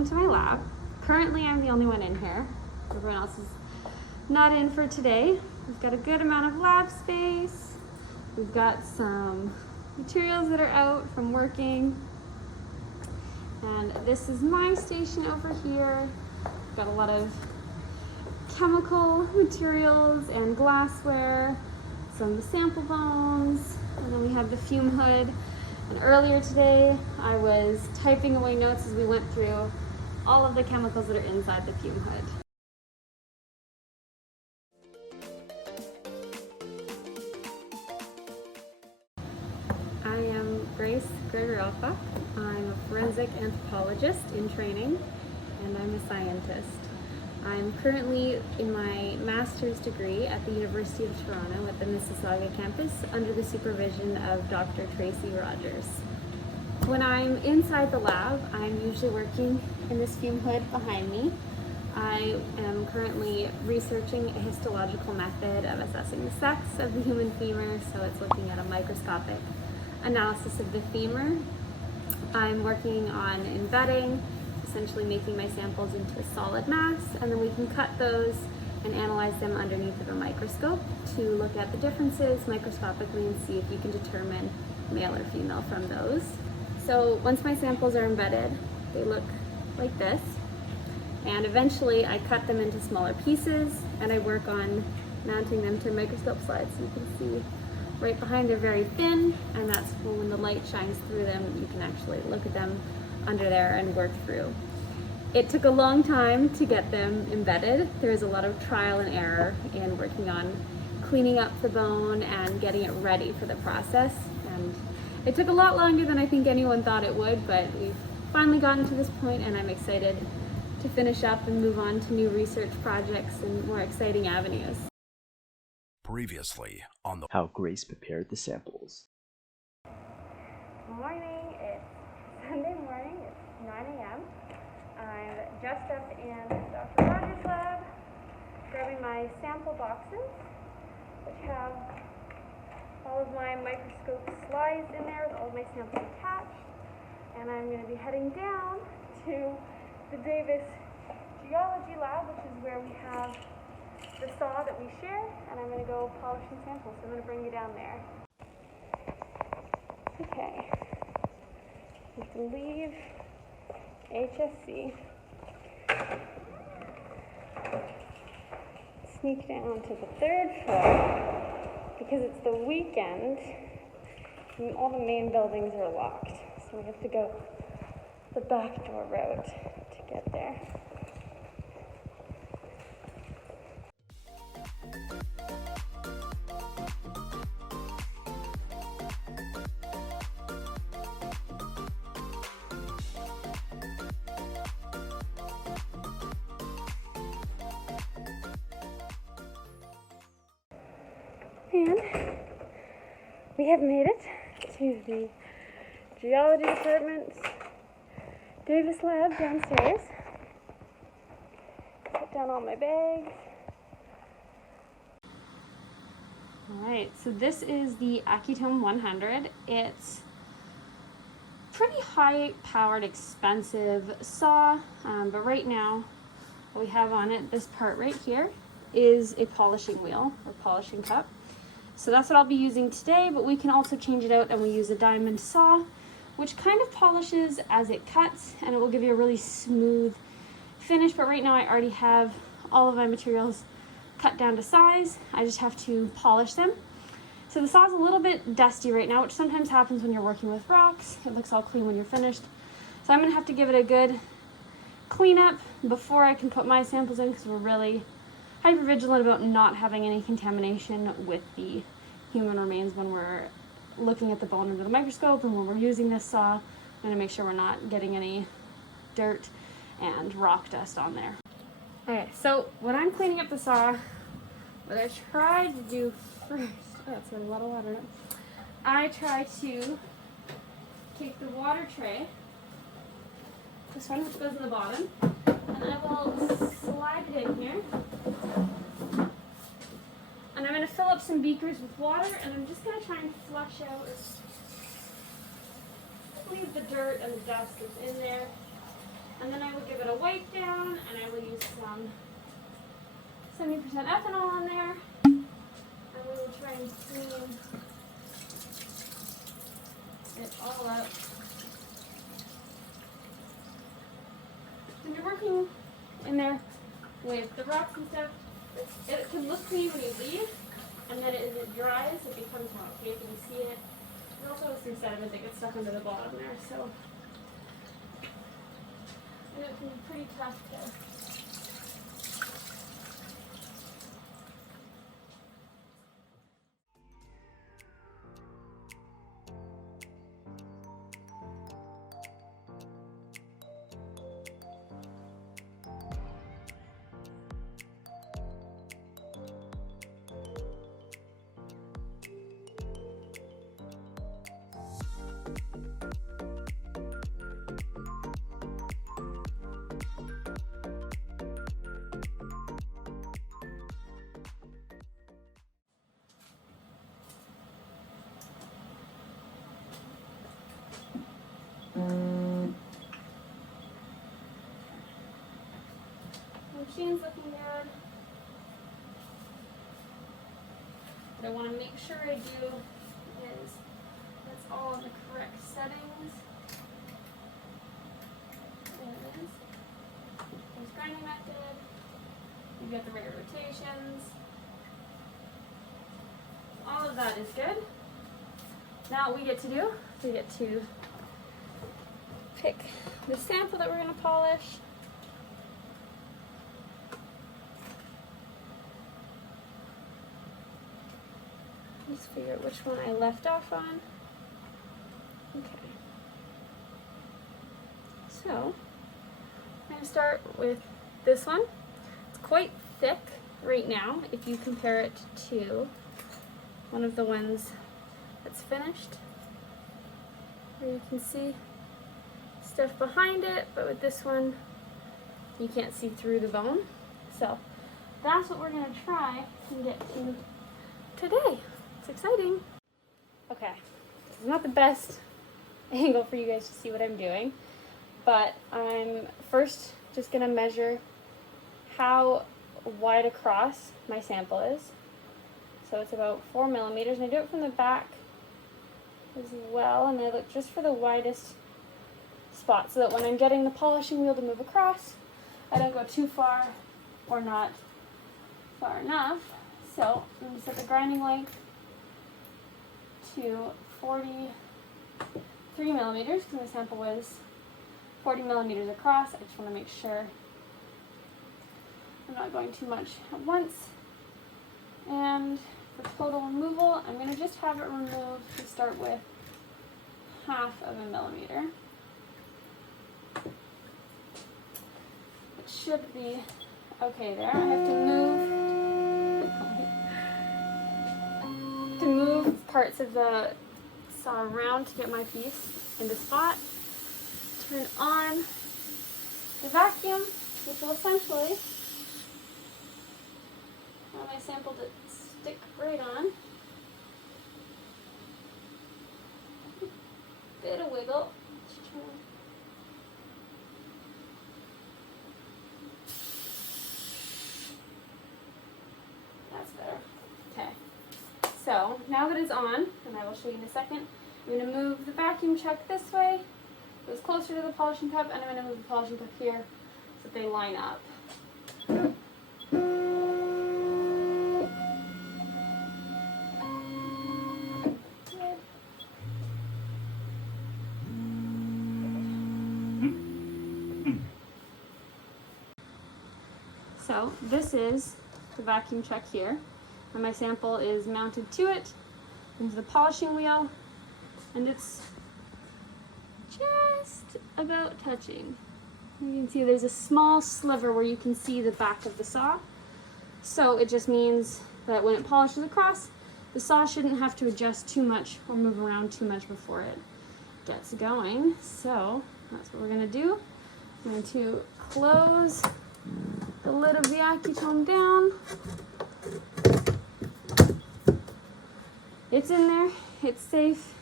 welcome to my lab. Currently I'm the only one in here. Everyone else is not in for today. We've got a good amount of lab space. We've got some materials that are out from working. And this is my station over here. We've got a lot of chemical materials and glassware, some sample bones, and then we have the fume hood. And earlier today, I was typing away notes as we went through all of the chemicals that are inside the fume hood. I am Grace Gregory-Alcock. I'm a forensic anthropologist in training, and I'm a scientist. I'm currently in my master's degree at the University of Toronto at the Mississauga campus under the supervision of Dr. Tracy Rogers. When I'm inside the lab, I'm usually working in this fume hood behind me. I am currently researching a histological method of assessing the sex of the human femur, so it's looking at a microscopic analysis of the femur. I'm working on embedding, essentially making my samples into a solid mass, and then we can cut those and analyze them underneath of a microscope to look at the differences microscopically and see if you can determine male or female from those. So once my samples are embedded, they look like this, and eventually I cut them into smaller pieces and I work on mounting them to microscope slides. So you can see right behind they're very thin, and that's when the light shines through them, you can actually look at them under there and work through. It took a long time to get them embedded. There was a lot of trial and error in working on cleaning up the bone and getting it ready for the process. And it took a lot longer than I think anyone thought it would, but we've finally gotten to this point, and I'm excited to finish up and move on to new research projects and more exciting avenues. Previously on the How Grace prepared the samples. Morning, it's Sunday morning, it's 9 a.m. I'm just up in Dr. Rogers' lab, grabbing my sample boxes, which have all of my microscope slides in there with all of my samples attached. And I'm going to be heading down to the Davis Geology lab, which is where we have the saw that we share, and I'm going to go polish some samples, so I'm going to bring you down there. Okay. We have to leave HSC, sneak down to the 3rd floor because it's the weekend and all the main buildings are locked, so we have to go the back door route to get there. And we have made it to the geology department's Davis lab downstairs. Put down all my bags. Alright, so this is the S.T.E.A.M 100. It's pretty high-powered, expensive saw, but right now what we have on it, this part right here, is a polishing wheel or polishing cup. So that's what I'll be using today, but we can also change it out and we use a diamond saw, which kind of polishes as it cuts, and it will give you a really smooth finish. But right now I already have all of my materials cut down to size. I just have to polish them. So the saw's a little bit dusty right now, which sometimes happens when you're working with rocks. It looks all clean when you're finished. So I'm gonna have to give it a good cleanup before I can put my samples in, because we're really hyper vigilant about not having any contamination with the human remains when we're looking at the bone under the microscope, and when we're using this saw, I'm going to make sure we're not getting any dirt and rock dust on there. Okay, so when I'm cleaning up the saw, what I try to do first, oh, that's got a lot of water in it. I try to take the water tray, this one which goes in the bottom, and I will slide it in here. And I'm going to fill up some beakers with water, and I'm just going to try and flush out, leave the dirt and the dust that's in there. And then I will give a wipe down, and I will use some 70% ethanol on there, and we will try and clean it all up. When you're working in there with the rocks and stuff, it can look clean when you leave, and then as it dries, it becomes more opaque and you see it. There's also some sediment that gets stuck under the bottom there, so and it can be pretty tough to machine's looking good. What I want to make sure I do is that's all in the correct settings. There it is. There's grinding method. You've got the right rotations. All of that is good. Now what we get to do, we get to pick the sample that we're going to polish. Just figure out which one I left off on. Okay. So, I'm going to start with this one. It's quite thick right now if you compare it to one of the ones that's finished. Where you can see stuff behind it, but with this one, you can't see through the bone. So, that's what we're going to try and get to today. It's exciting. Okay, this is not the best angle for you guys to see what I'm doing, but I'm first just gonna measure how wide across my sample is. So it's about 4 millimeters, and I do it from the back as well, and I look just for the widest spot so that when I'm getting the polishing wheel to move across, I don't go too far or not far enough. So I'm gonna set the grinding length to 43 millimeters because my sample was 40 millimeters across. I just want to make sure I'm not going too much at once. And for total removal, I'm going to just have it removed to start with 1/2 of a millimeter. It should be okay there. I have to move parts of the saw around to get my piece into spot. Turn on the vacuum, which will essentially allow my sample to stick right on. Bit of wiggle. That's better. Okay. So now that it's on, and I will show you in a second, I'm going to move the vacuum chuck this way. It goes closer to the polishing cup, and I'm going to move the polishing cup here so that they line up. So this is the vacuum chuck here, and my sample is mounted to it, into the polishing wheel, and it's just about touching. You can see there's a small sliver where you can see the back of the saw. So it just means that when it polishes across, the saw shouldn't have to adjust too much or move around too much before it gets going. So that's what we're going to do. I'm going to close the lid of the Acutone down. It's in there, it's safe.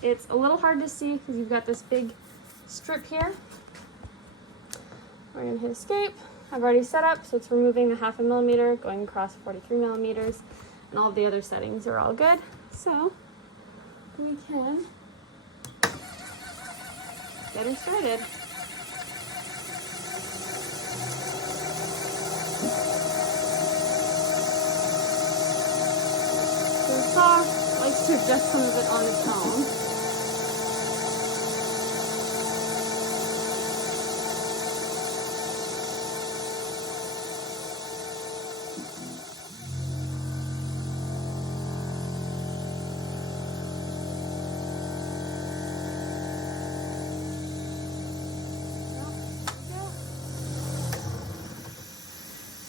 It's a little hard to see because you've got this big strip here We're gonna hit escape. I've already set up, so it's removing a 0.5 millimeter, going across 43 millimeters, and all of the other settings are all good. So we can get her started. So the saw likes to adjust some of it on its own.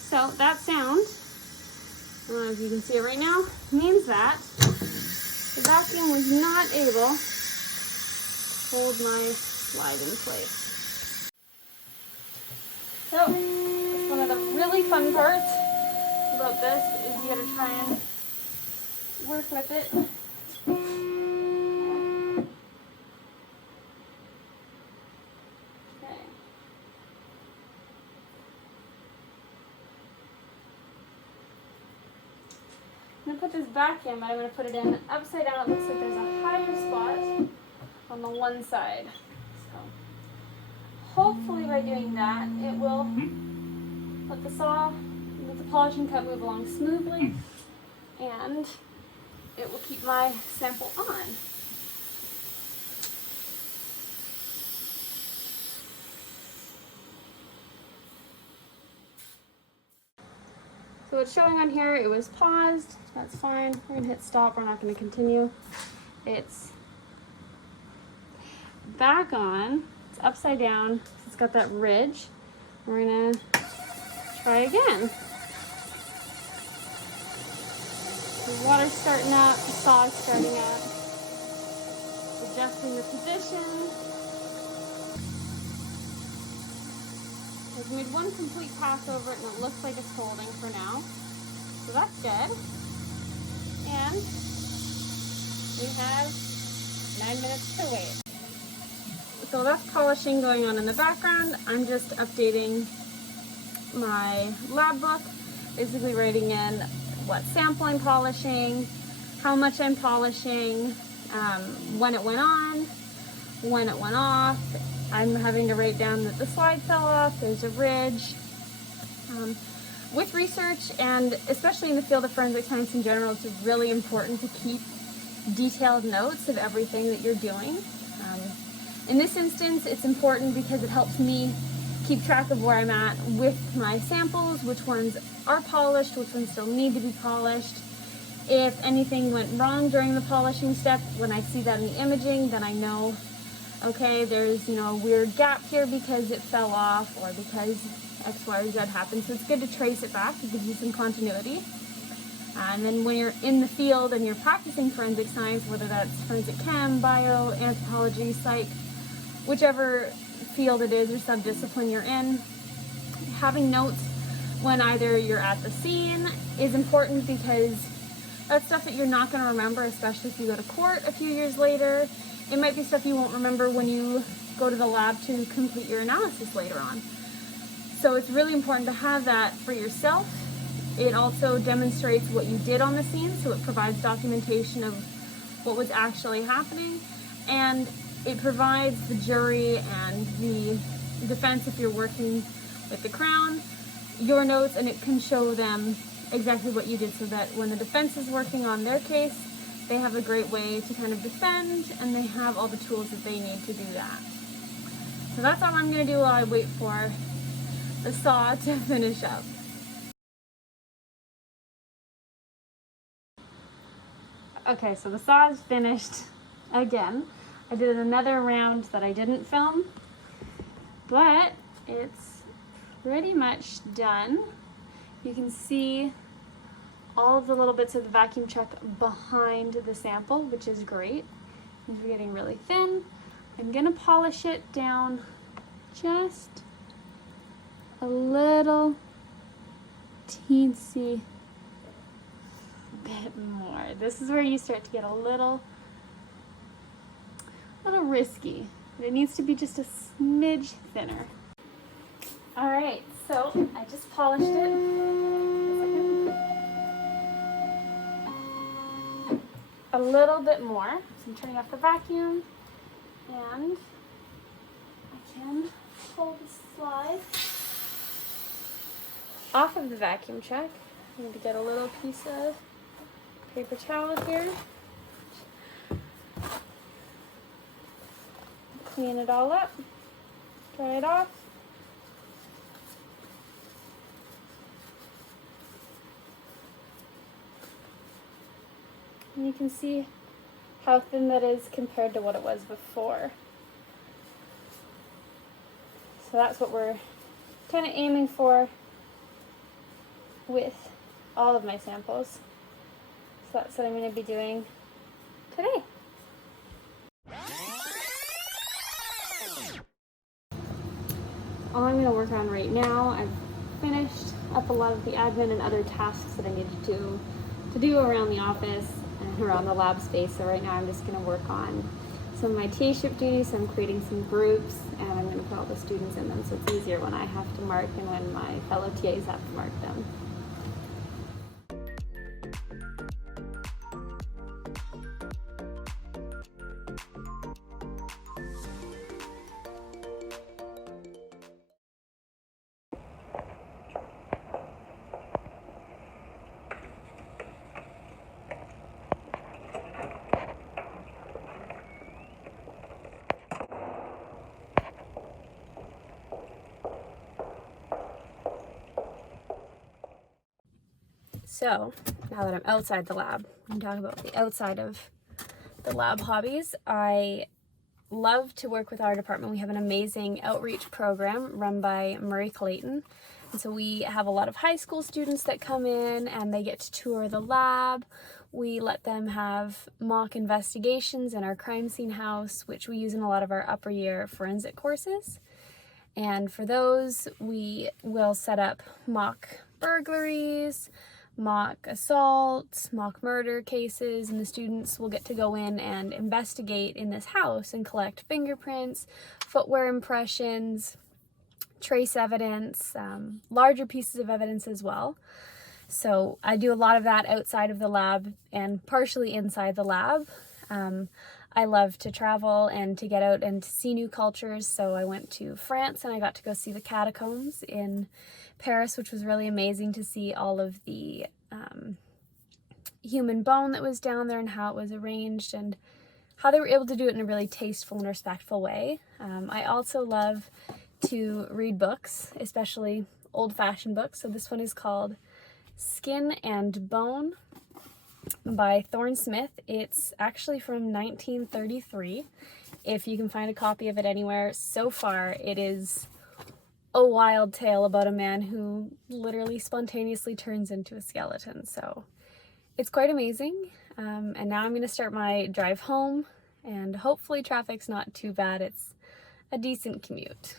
So that sound, I don't know if you can see it right now, means that the vacuum was not able to hold my slide in place. So that's one of the really fun parts about this is you gotta try and work with it. Okay. I'm going to put this back in, but I'm going to put it in upside down. It looks like there's a higher spot on the one side. So hopefully by doing that, it will let the polishing cup move along smoothly, and it will keep my sample on. So it's showing on here, it was paused, that's fine. We're gonna hit stop, we're not gonna continue. It's back on, it's upside down, it's got that ridge. We're gonna try again. The water's starting up, the saw is starting up. Adjusting the position. I've made one complete pass over it and it looks like it's holding for now. So that's good. And we have 9 minutes to wait. So that's polishing going on in the background. I'm just updating my lab book, basically writing in what sample I'm polishing, how much I'm polishing, when it went on, when it went off. I'm having to write down that the slide fell off, there's a ridge. With research, and especially in the field of forensic science in general, it's really important to keep detailed notes of everything that you're doing. In this instance, it's important because it helps me keep track of where I'm at with my samples, which ones are polished, which ones still need to be polished. If anything went wrong during the polishing step, when I see that in the imaging, then I know, okay, there's, a weird gap here because it fell off or because X, Y, or Z happened. So it's good to trace it back. It gives you some continuity. And then when you're in the field and you're practicing forensic science, whether that's forensic chem, bio, anthropology, psych, whichever field it is or subdiscipline you're in, having notes when either you're at the scene is important because that's stuff that you're not going to remember, especially if you go to court a few years later. It might be stuff you won't remember when you go to the lab to complete your analysis later on. So it's really important to have that for yourself. It also demonstrates what you did on the scene, so it provides documentation of what was actually happening, and it provides the jury and the defense, if you're working with the Crown, your notes, and it can show them exactly what you did so that when the defense is working on their case, they have a great way to kind of defend, and they have all the tools that they need to do that. So that's all I'm going to do while I wait for the saw to finish up. Okay, so the saw is finished again. I did another round that I didn't film, but it's pretty much done. You can see all of the little bits of the vacuum chuck behind the sample, which is great. These are getting really thin. I'm gonna polish it down just a little teensy bit more. This is where you start to get a little risky. It needs to be just a smidge thinner. Alright, so I just polished it. A little bit more. So I'm turning off the vacuum and I can pull the slide off of the vacuum check. I'm going to get a little piece of paper towel here. Clean it all up. Dry it off. And you can see how thin that is compared to what it was before. So that's what we're kind of aiming for with all of my samples. So that's what I'm going to be doing today. All I'm going to work on right now, I've finished up a lot of the admin and other tasks that I needed to do around the office and around the lab space. So right now I'm just going to work on some of my TA-ship duties. So I'm creating some groups and I'm going to put all the students in them so it's easier when I have to mark and when my fellow TAs have to mark them. So, now that I'm outside the lab, I'm talking about the outside of the lab hobbies. I love to work with our department. We have an amazing outreach program run by Murray Clayton. And so we have a lot of high school students that come in and they get to tour the lab. We let them have mock investigations in our crime scene house, which we use in a lot of our upper year forensic courses. And for those, we will set up mock burglaries, mock assaults, mock murder cases, and the students will get to go in and investigate in this house and collect fingerprints, footwear impressions, trace evidence, larger pieces of evidence as well. So I do a lot of that outside of the lab and partially inside the lab. I love to travel and to get out and to see new cultures. So I went to France and I got to go see the catacombs in Paris, which was really amazing to see all of the human bone that was down there and how it was arranged and how they were able to do it in a really tasteful and respectful way. I also love to read books, especially old-fashioned books. So this one is called Skin and Bone by Thorne Smith. It's actually from 1933. If you can find a copy of it anywhere. So far, it is a wild tale about a man who literally spontaneously turns into a skeleton. So it's quite amazing. And now I'm going to start my drive home and hopefully traffic's not too bad. It's a decent commute.